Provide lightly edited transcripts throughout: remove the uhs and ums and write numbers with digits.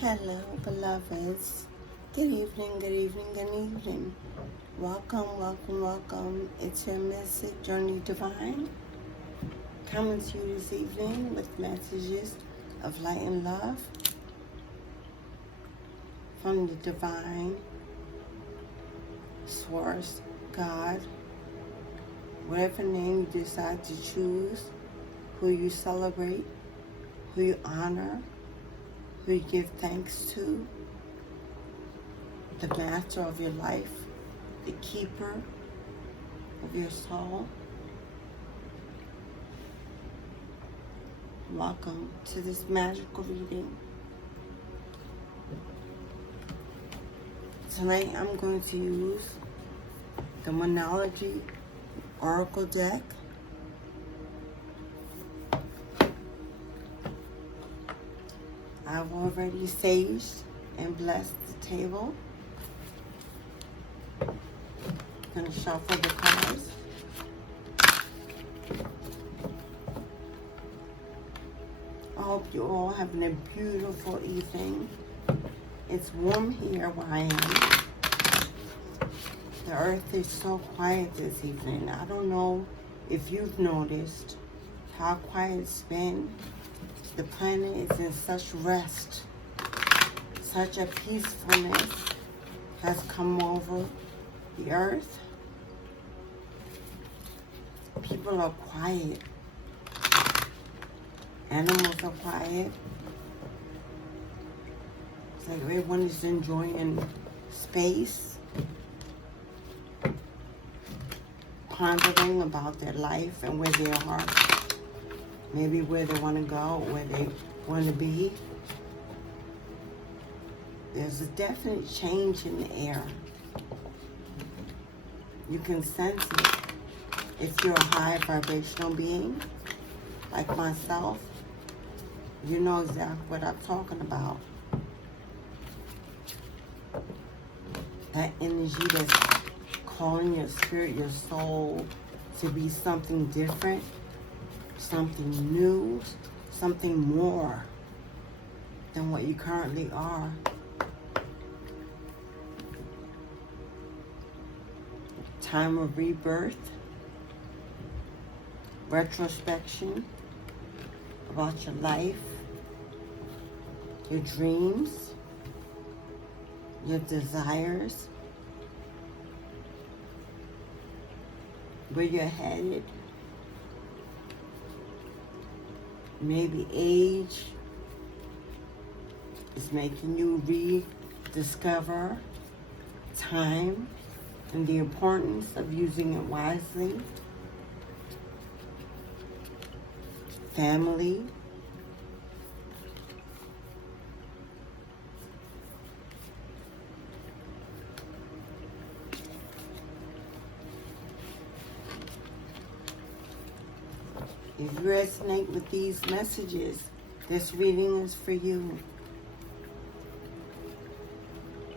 Hello, beloveds. Good evening, good evening, good evening. Welcome, welcome, welcome. It's your Mystic Journey Divine coming to you this evening with messages of light and love from the divine source, God, whatever name you decide to choose, who you celebrate, who you honor, who you give thanks to, the master of your life, the keeper of your soul. Welcome to this magical reading. Tonight I'm going to use the Monology Oracle deck. I've already saged and blessed the table. I'm going to shuffle the cards. I hope you all having a beautiful evening. It's warm here where I am. The earth is so quiet this evening. I don't know if you've noticed how quiet it's been. The planet is in such rest. Such a peacefulness has come over the earth. People are quiet. Animals are quiet. It's like everyone is enjoying space, pondering about their life and where they are, maybe where they want to go, where they want to be. There's a definite change in the air. You can sense it. If you're a high vibrational being, like myself, you know exactly what I'm talking about. That energy that's calling your spirit, your soul, to be something different, something new, something more than what you currently are. Time of rebirth, retrospection about your life, your dreams, your desires, where you're headed. Maybe age is making you rediscover time and the importance of using it wisely. Family. If you resonate with these messages, this reading is for you.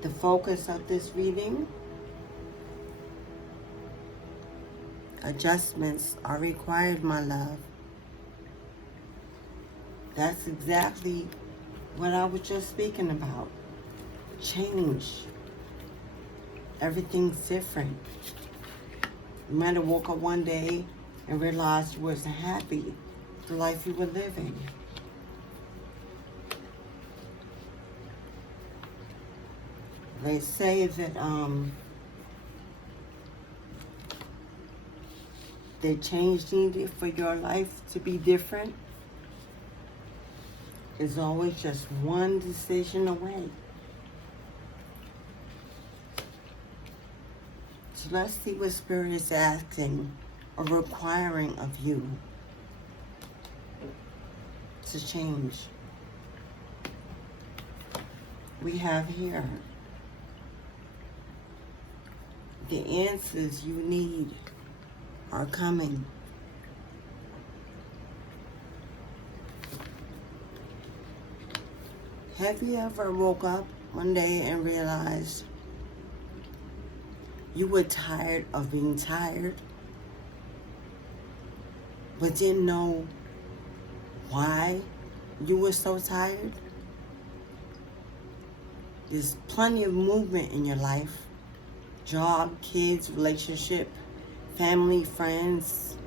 The focus of this reading: adjustments are required, my love. That's exactly what I was just speaking about. Change. Everything's different. You might have woke up one day and realized you wasn't happy with the life you were living. They say that the change needed for your life to be different is always just one decision away. So let's see what Spirit is asking or requiring of you to change. We have here the answers you need are coming. Have you ever woke up one day and realized you were tired of being tired, but didn't know why you were so tired? There's plenty of movement in your life. Job, kids, relationship, family, friends.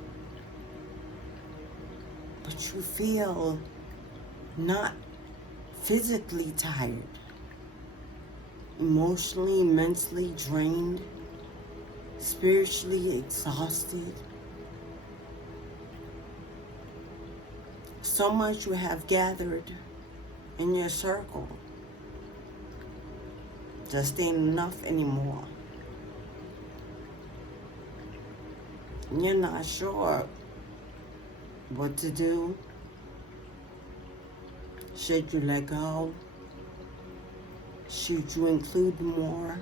But you feel not physically tired. Emotionally, mentally drained. Spiritually exhausted. So much you have gathered in your circle just ain't enough anymore. You're not sure what to do. Should you let go? Should you include more?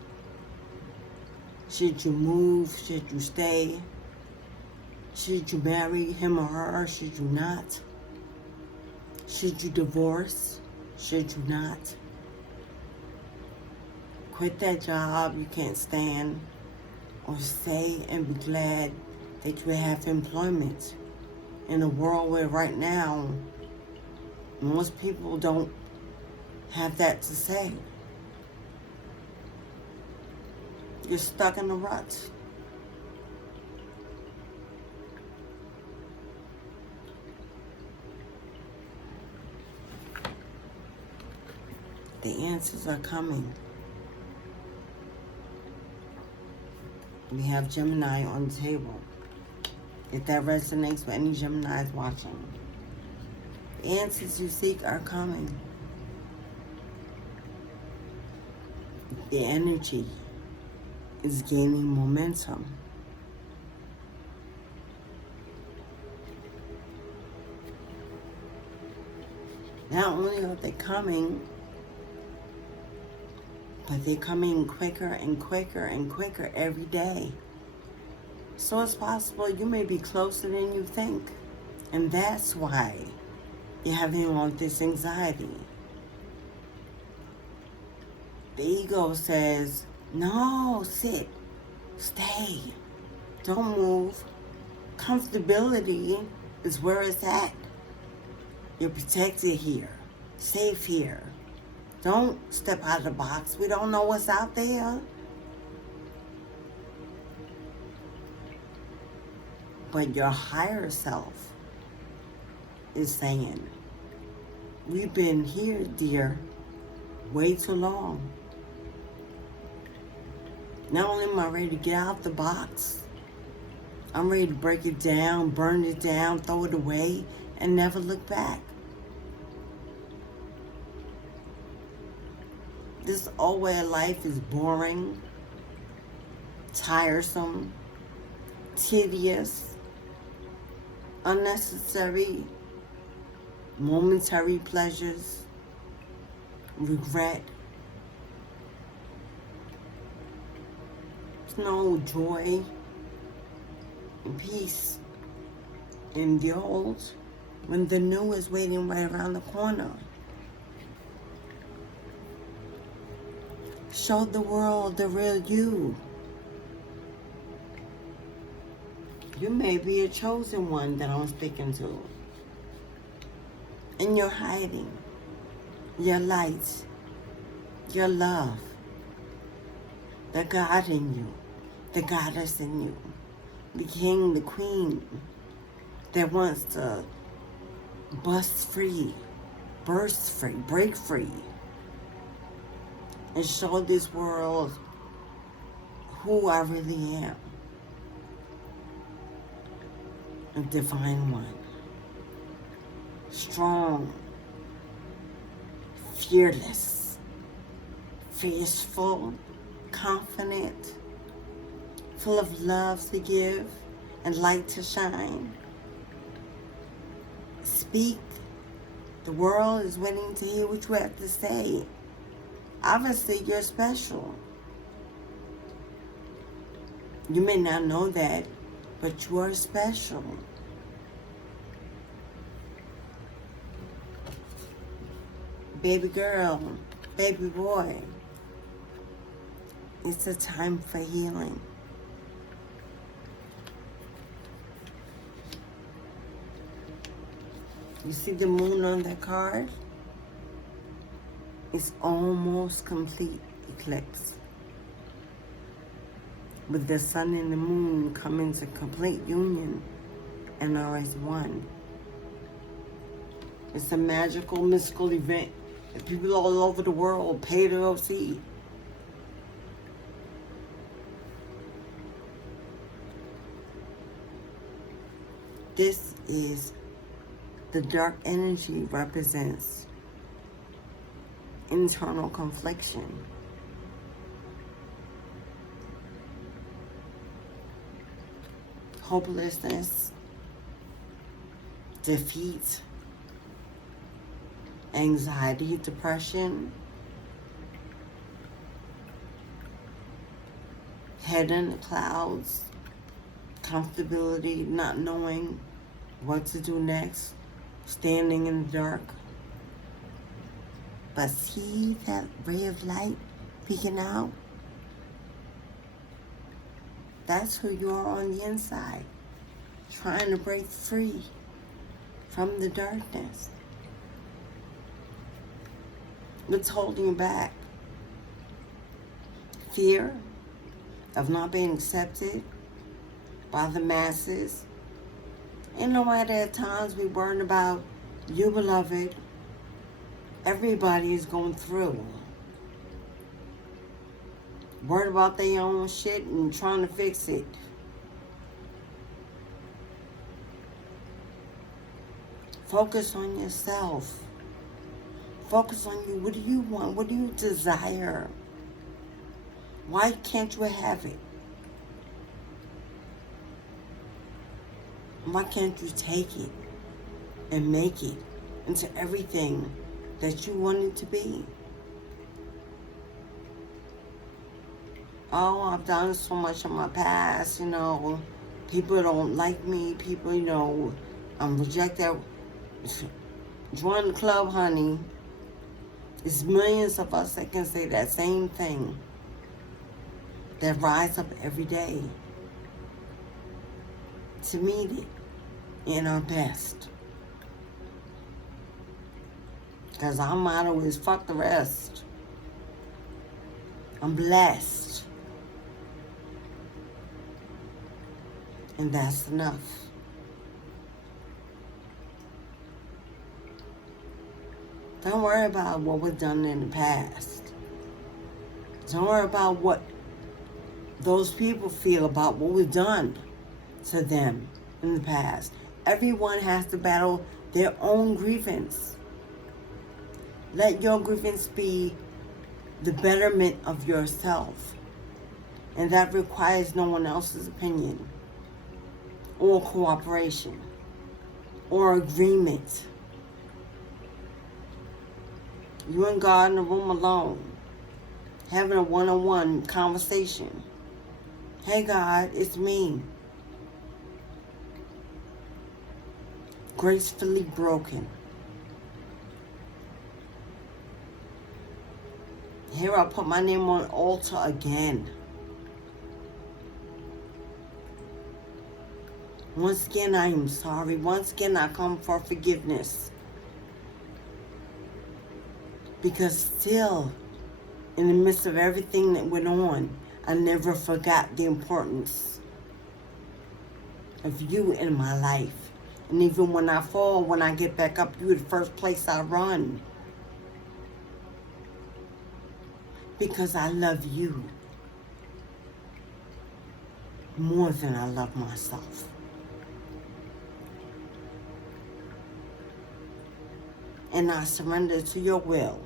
Should you move? Should you stay? Should you marry him or her? Should you not? Should you divorce? Should you not? Quit that job you can't stand, or stay and be glad that you have employment in a world where right now most people don't have that to say. You're stuck in a rut. The answers are coming. We have Gemini on the table. If that resonates with any Geminis watching, the answers you seek are coming. The energy is gaining momentum. Not only are they coming, but they're coming quicker and quicker and quicker every day. So it's possible you may be closer than you think. And that's why you're having all this anxiety. The ego says, no, sit, stay, don't move. Comfortability is where it's at. You're protected here, safe here. Don't step out of the box. We don't know what's out there. But your higher self is saying, we've been here, dear, way too long. Not only am I ready to get out the box, I'm ready to break it down, burn it down, throw it away, and never look back. This old way of life is boring, tiresome, tedious, unnecessary, momentary pleasures, regret. There's no joy and peace in the old when the new is waiting right around the corner. Show the world the real you. You may be a chosen one that I'm speaking to. And you're hiding your light, your love, the God in you, the goddess in you, the king, the queen that wants to bust free, burst free, break free, and show this world who I really am. A divine one. Strong, fearless, fierceful, confident, full of love to give and light to shine. Speak. The world is waiting to hear what you have to say. Obviously, you're special. You may not know that, but you are special. Baby girl, baby boy, it's a time for healing. You see the moon on that card? It's almost complete eclipse. With the sun and the moon coming to complete union and are as one. It's a magical, mystical event that people all over the world pay to go see. This is the dark energy represents internal confliction. Hopelessness, defeat, anxiety, depression, head in the clouds, comfortability, not knowing what to do next, standing in the dark. But see that ray of light peeking out? That's who you are on the inside, trying to break free from the darkness. What's holding you back? Fear of not being accepted by the masses. And no matter at times we worry about you, beloved, everybody is going through. Worried about their own shit and trying to fix it. Focus on yourself. Focus on you. What do you want? What do you desire? Why can't you have it? Why can't you take it and make it into everything that you want it to be? Oh, I've done so much in my past, people don't like me, people, I'm rejected. Join the club, honey. There's millions of us that can say that same thing, that rise up every day to meet it in our best. Because our motto is fuck the rest. I'm blessed. And that's enough. Don't worry about what was done in the past. Don't worry about what those people feel about what was done to them in the past. Everyone has to battle their own grievance. Let your grievance be the betterment of yourself. And that requires no one else's opinion or cooperation or agreement. You and God in the room alone, having a one-on-one conversation. Hey God, it's me. Gracefully broken. Here I put my name on the altar again. Once again, I am sorry. Once again, I come for forgiveness. Because still, in the midst of everything that went on, I never forgot the importance of you in my life. And even when I fall, when I get back up, you're the first place I run. Because I love you more than I love myself. And I surrender to your will,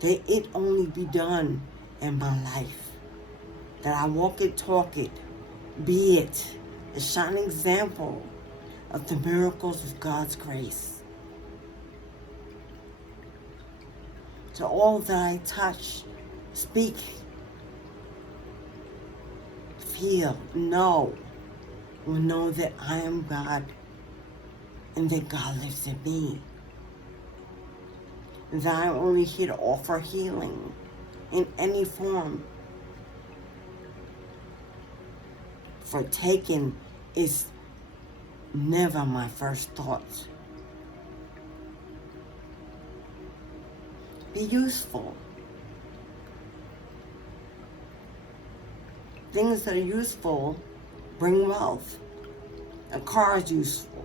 that it only be done in my life. That I walk it, talk it, be it a shining example of the miracles of God's grace. To all that I touch, speak, feel, know, will know that I am God and that God lives in me. That I'm only here to offer healing in any form. For taking is never my first thought. Be useful. Things that are useful bring wealth. A car is useful.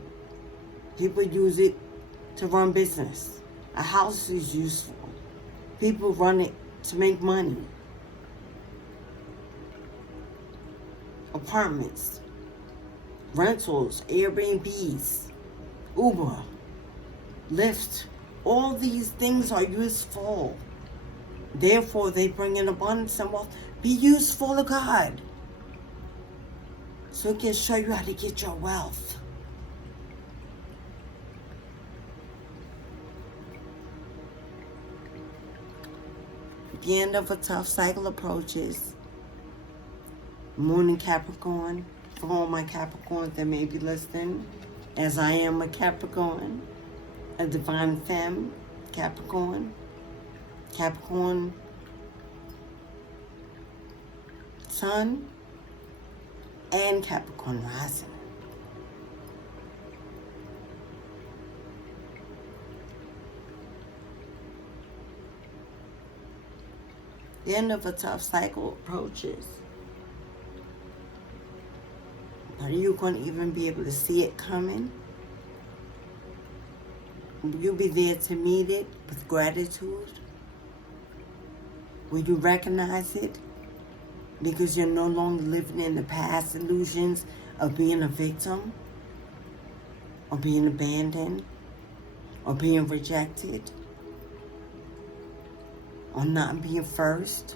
People use it to run business. A house is useful. People run it to make money. Apartments, rentals, Airbnbs, Uber, Lyft, all these things are useful. Therefore, they bring in abundance and wealth. Be useful to God, so He can show you how to get your wealth. The end of a tough cycle approaches. Moon in Capricorn. For all my Capricorns that may be listening, as I am a Capricorn, a divine femme, Capricorn, Capricorn Sun, and Capricorn Rising. The end of a tough cycle approaches. Are you going to even be able to see it coming? Will you be there to meet it with gratitude? Will you recognize it? Because you're no longer living in the past illusions of being a victim, or being abandoned, or being rejected, or not being first.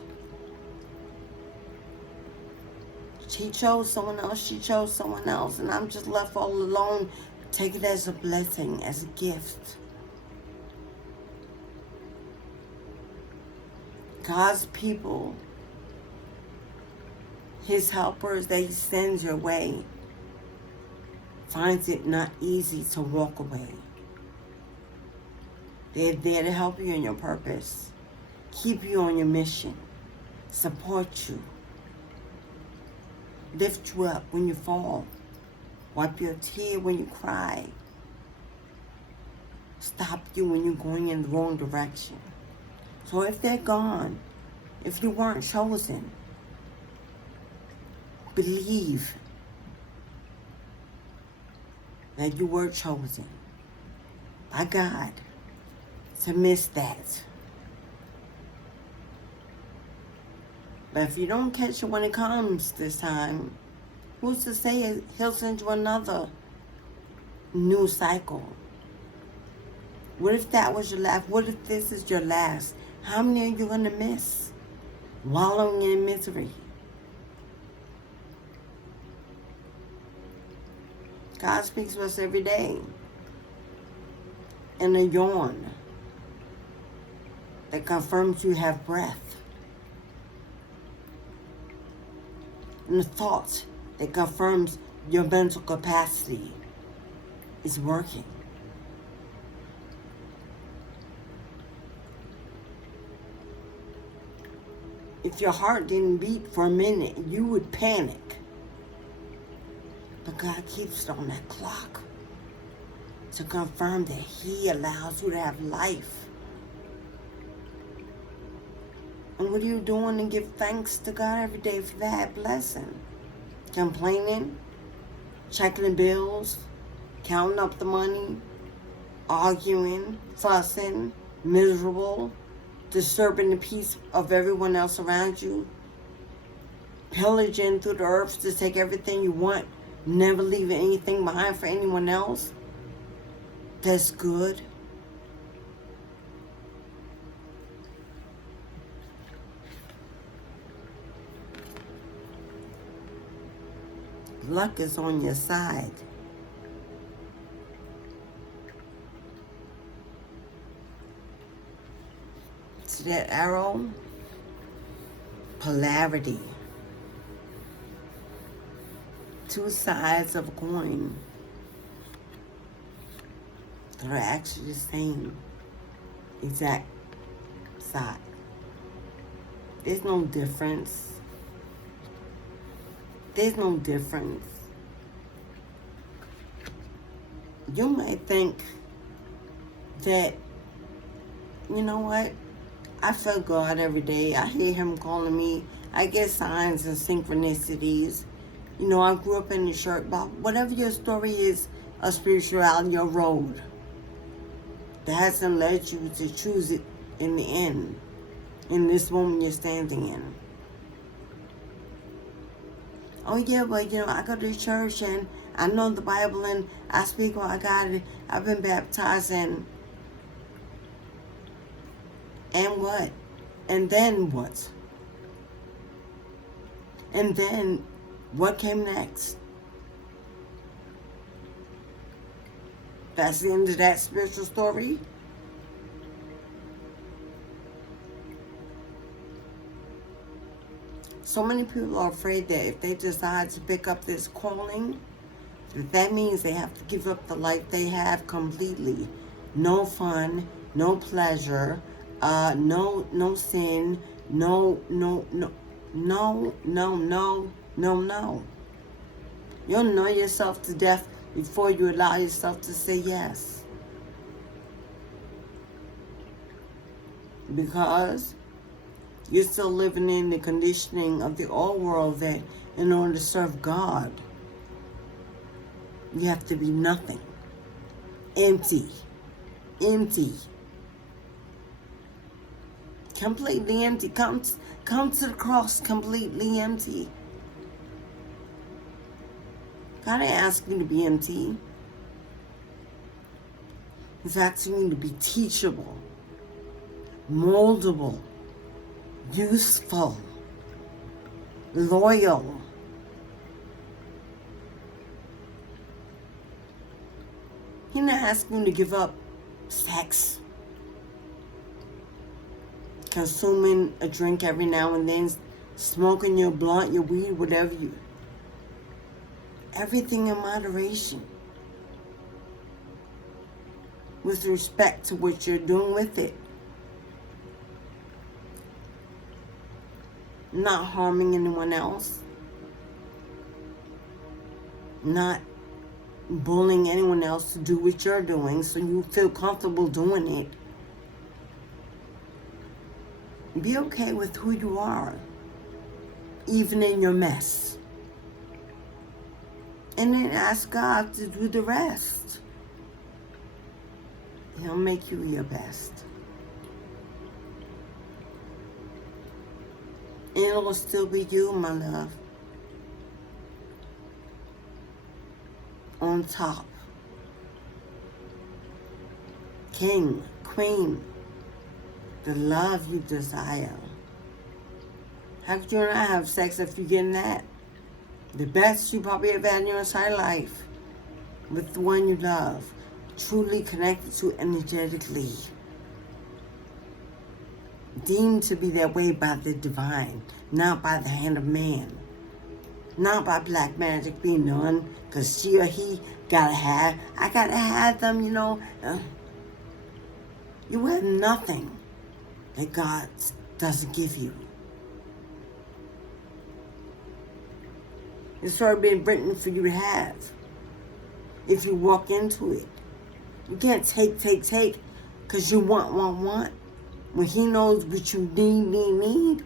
He chose someone else, she chose someone else, and I'm just left all alone. Take it as a blessing, as a gift. God's people, His helpers that He sends your way, finds it not easy to walk away. They're there to help you in your purpose, keep you on your mission, support you, lift you up when you fall, wipe your tear when you cry, stop you when you're going in the wrong direction. So if they're gone, if you weren't chosen, believe that you were chosen by God to miss that. But if you don't catch it when it comes this time, who's to say He'll send you another new cycle? What if that was your last? What if this is your last? How many are you going to miss? Wallowing in misery. God speaks to us every day in a yawn that confirms you have breath. And the thought that confirms your mental capacity is working. If your heart didn't beat for a minute, you would panic. But God keeps it on that clock to confirm that He allows you to have life. And what are you doing to give thanks to God every day for that blessing? Complaining, checking the bills, counting up the money, arguing, fussing, miserable, disturbing the peace of everyone else around you, pillaging through the earth to take everything you want, never leaving anything behind for anyone else. That's good. Luck is on your side. See that arrow? Polarity. Two sides of a coin that are actually the same exact side. There's no difference. There's no difference. You might think that, you know what, I feel God every day. I hear him calling me. I get signs and synchronicities. You know, I grew up in the church, but whatever your story is of spirituality, your road, that hasn't led you to choose it in the end, in this moment you're standing in. Oh yeah, but you know, I go to church and I know the Bible and I speak what I got it. I've been baptized and what? And then what? And then what came next? That's the end of that spiritual story? So many people are afraid that if they decide to pick up this calling, that means they have to give up the life they have completely. No fun, no pleasure, no sin, no. You'll know yourself to death before you allow yourself to say yes. Because you're still living in the conditioning of the old world that in order to serve God, you have to be nothing. Empty. Completely empty. Come to the cross completely empty. God ain't asking you to be empty. He's asking you to be teachable, moldable, useful, loyal. He's not asking you to give up sex, consuming a drink every now and then, smoking your blunt, your weed, whatever you. Everything in moderation. With respect to what you're doing with it. Not harming anyone else. Not bullying anyone else to do what you're doing so you feel comfortable doing it. Be okay with who you are, even in your mess. And then ask God to do the rest. He'll make you your best. And it'll still be you, my love. On top. King, queen. The love you desire. How could you not have sex if you're getting that? The best you probably ever had in your entire life. With the one you love. Truly connected to energetically. Deemed to be that way by the divine. Not by the hand of man. Not by black magic being done. Because she or he gotta have. I gotta have them, you know. You have nothing that God doesn't give you. It's already been written for you to have. If you walk into it. You can't take. Because you want. When he knows what you need.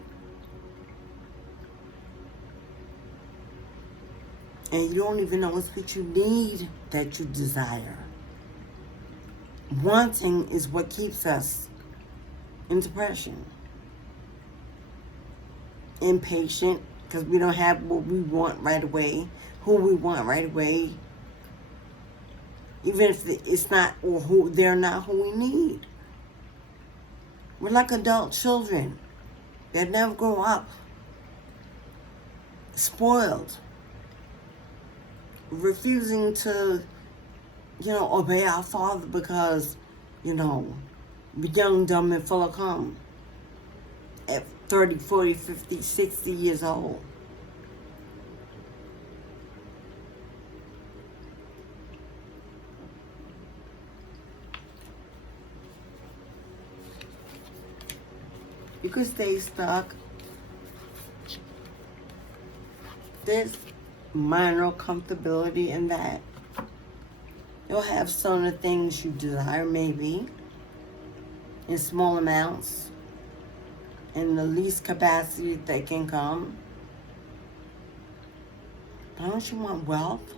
And you don't even know it's what you need that you desire. Wanting is what keeps us in depression. Impatient. Because we don't have what we want right away. Who we want right away. Even if it's not, or who they're not who we need. We're like adult children that never grow up. Spoiled. Refusing to, obey our father because, we're young, dumb, and full of cum. At 30, 40, 50, 60 years old. You could stay stuck. There's minor comfortability in that. You'll have some of the things you desire maybe in small amounts. in the least capacity they can come. Don't you want wealth,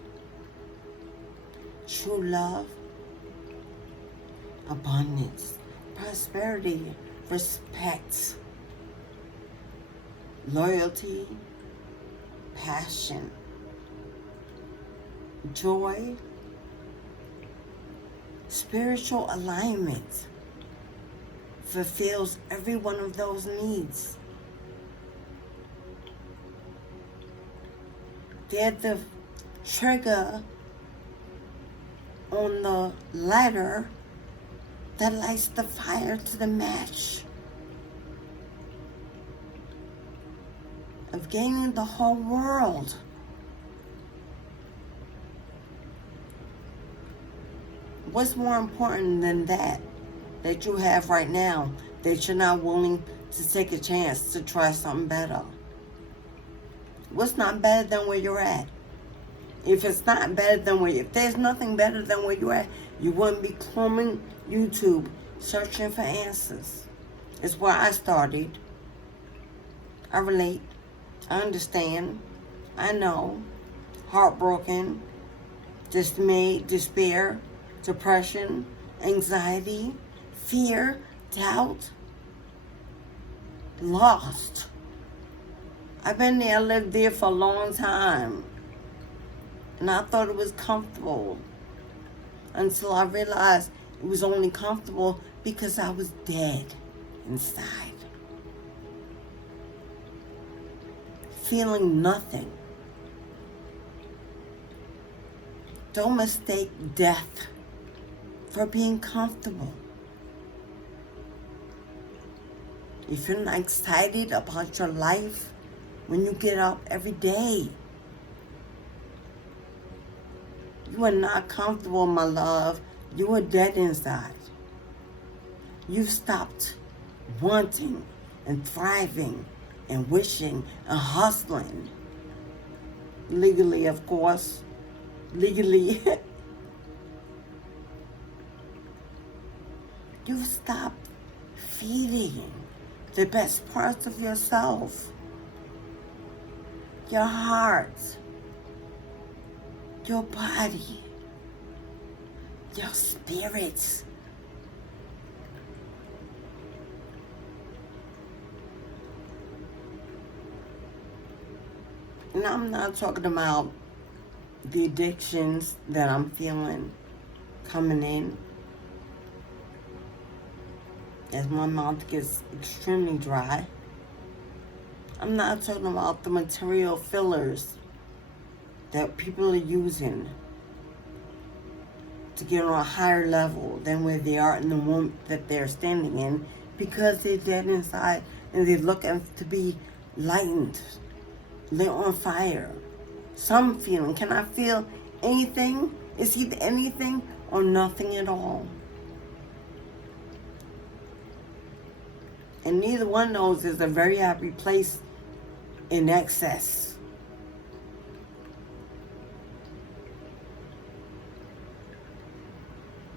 true love, abundance, prosperity, respect, loyalty, passion, joy, spiritual alignment? Fulfills every one of those needs. They're the trigger on the ladder that lights the fire to the match of gaining the whole world. What's more important than that you have right now, that you're not willing to take a chance to try something better? What's not better than where you're at? If it's not better than if there's nothing better than where you're at, you wouldn't be combing YouTube searching for answers. It's where I started. I relate. I understand. I know. Heartbroken, dismayed, despair, depression, anxiety, fear, doubt, lost. I've been there, lived there for a long time. And I thought it was comfortable until I realized it was only comfortable because I was dead inside. Feeling nothing. Don't mistake death for being comfortable. If you're not excited about your life when you get up every day, you are not comfortable, my love. You are dead inside. You've stopped wanting and thriving and wishing and hustling. Legally, of course. Legally. You've stopped feeding the best parts of yourself. Your heart, your body, your spirit. And I'm not talking about the addictions that I'm feeling coming in as my mouth gets extremely dry. I'm not talking about the material fillers that people are using to get on a higher level than where they are in the moment that they're standing in, because they're dead inside and they're looking to be lightened, lit on fire. Some feeling. Can I feel anything? It's either anything or nothing at all. And neither one of those is a very happy place in excess.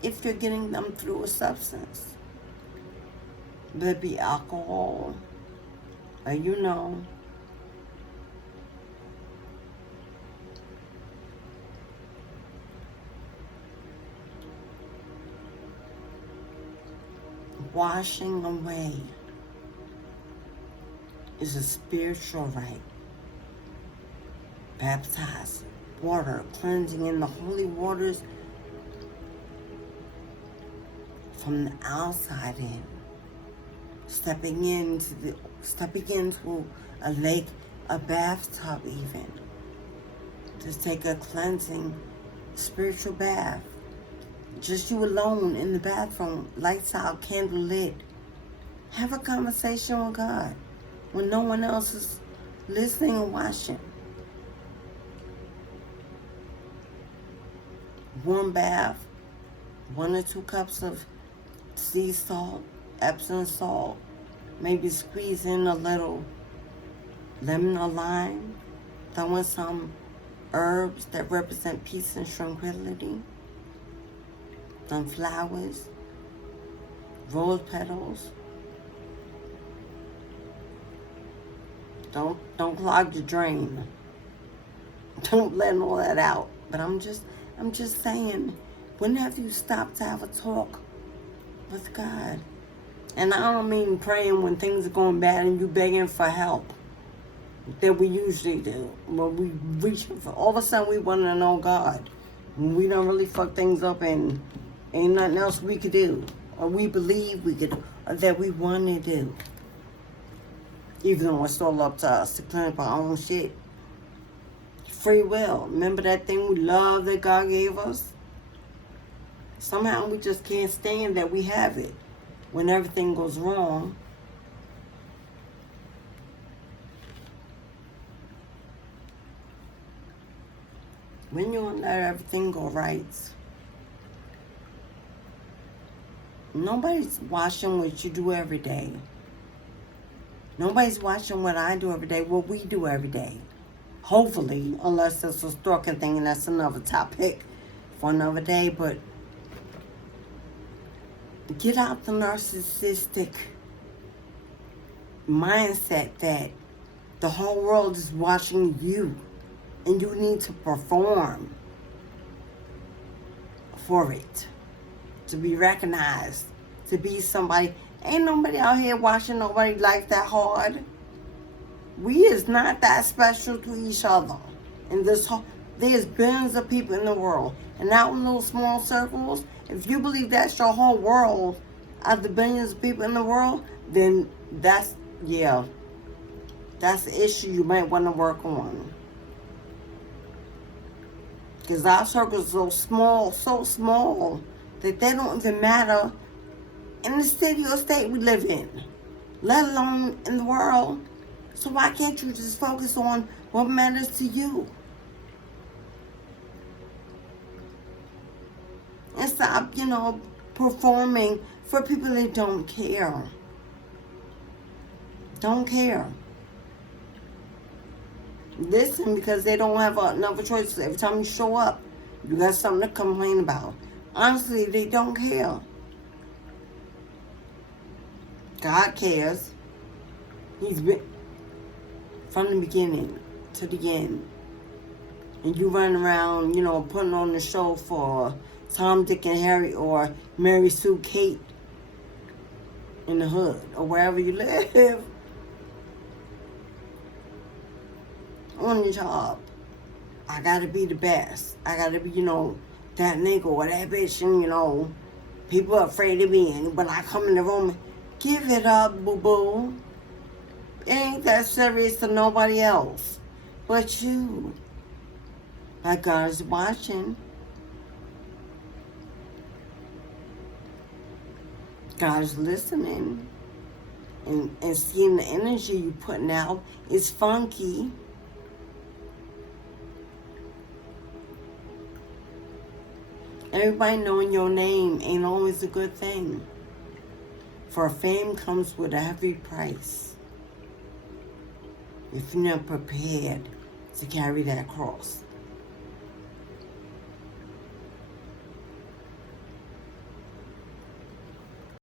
If you're getting them through a substance, whether it be alcohol, or washing away is a spiritual rite. Baptized, water, cleansing in the holy waters from the outside in. Stepping into a lake, a bathtub even. Just take a cleansing spiritual bath. Just you alone in the bathroom, lights out, candle lit. Have a conversation with God when no one else is listening and watching. Warm bath, 1 or 2 cups of sea salt, Epsom salt, maybe squeeze in a little lemon or lime, throw in some herbs that represent peace and tranquility, some flowers, rose petals, Don't clog your drain. Don't let all that out. But I'm just saying, when have you stopped to have a talk with God? And I don't mean praying when things are going bad and you begging for help that we usually do. When we reach for, all of a sudden we want to know God. When we don't really fuck things up and ain't nothing else we could do. Or we believe we could, or that we want to do. Even though it's all up to us to clean up our own shit. Free will. Remember that thing we love that God gave us? Somehow we just can't stand that we have it when everything goes wrong. When you want to let everything go right, nobody's watching what you do every day. Nobody's watching what I do every day, what we do every day. Hopefully, unless it's a stalking thing, and that's another topic for another day. But get out the narcissistic mindset that the whole world is watching you and you need to perform for it, to be recognized, to be somebody. Ain't nobody out here watching nobody life that hard. We is not that special to each other. In this whole, there's billions of people in the world. And out in those small circles, if you believe that's your whole world, out of the billions of people in the world, then that's the issue you might want to work on. Because our circles are so small, that they don't even matter in the city or state we live in, let alone in the world. So why can't you just focus on what matters to you? And stop, performing for people that don't care. Don't care. Listen, because they don't have another choice. Every time you show up, you got something to complain about. Honestly, they don't care. God cares. He's been from the beginning to the end. And you run around, putting on the show for Tom, Dick, and Harry or Mary Sue, Kate in the hood or wherever you live. On your job. I gotta be the best. I gotta be, that nigga or that bitch, and, people are afraid of me. And when I come in the room, give it up, boo-boo. It ain't that serious to nobody else but you. Like God is watching. God is listening. And seeing the energy you putting out is funky. Everybody knowing your name ain't always a good thing. For fame comes with a heavy price. If you're not prepared to carry that cross.